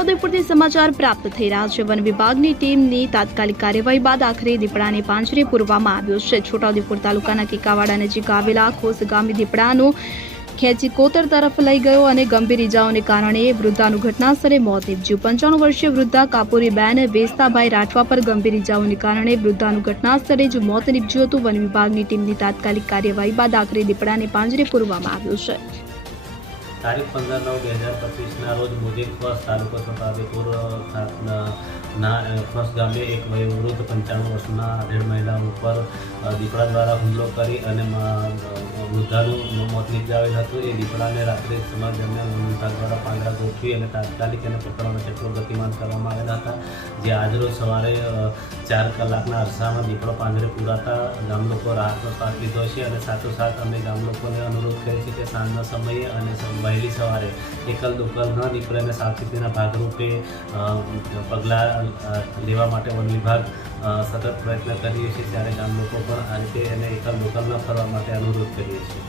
છોટાઉદેપુરથી સમાચાર પ્રાપ્ત થઈ રહ્યા છે। વન વિભાગની ટીમની તાત્કાલિક કાર્યવાહી બાદ આખરે દીપડાને પાંજરે પૂરવામાં આવ્યો છે। છોટાઉદેપુર તાલુકાના કીકાવાડા નજીક આવેલા ખોસ ગામે દીપડાનું ખેંચી કોતર તરફ લઈ ગયો અને ગંભીર ઇજાઓને કારણે વૃદ્ધાનું ઘટનાસ્થળે મોત નીપજ્યું। 95 વર્ષીય વૃદ્ધા કાપુરીબેન વેસ્તાભાઈ રાઠવા પર ગંભીર ઇજાઓને કારણે વૃદ્ધાનું ઘટનાસ્થળે જ મોત નીપજ્યું હતું। વન વિભાગની ટીમની તાત્કાલિક કાર્યવાહી બાદ આખરે દીપડાને પાંજરે પૂરવામાં આવ્યો છે। તારીખ 15/9/2025 રોજ મોદી ખોસ તાલુકો છોટાઉદેપુર ખોસ ગામે એક વયોવૃદ્ધ 95 વર્ષના આધેડ મહિલા ઉપર દીપડા દ્વારા હુમલો કરી અને વૃદ્ધાનું મોત નીપજાવેલ હતું। એ દીપડાને રાત્રે સમય દરમિયાન વન વિભાગ દ્વારા પાંજરા ગોઠવી અને તાત્કાલિક એને પકડવાનો કેટલો ગતિમાન કરવામાં આવેલા હતા। જે આજરોજ સવારે 4 કલાકના અરસામાં દીપડો પાંજરે પૂરાતા ગામ લોકો રાહતનો શ્વાસ લીધો છે અને સાથોસાથ અમે ગામ લોકોને અનુરોધ કરીએ છીએ કે સાંજના સમયે અને વહેલી સવારે એકલ દોકલ ન નીકળે અને સાવચેતીના ભાગરૂપે પગલાં લેવા માટે વન વિભાગ સતત પ્રયત્ન કરીએ છીએ। ત્યારે ગામ લોકો પણ આ રીતે એને એકલ દોકલ ન ફરવા માટે અનુરોધ કરીએ છીએ।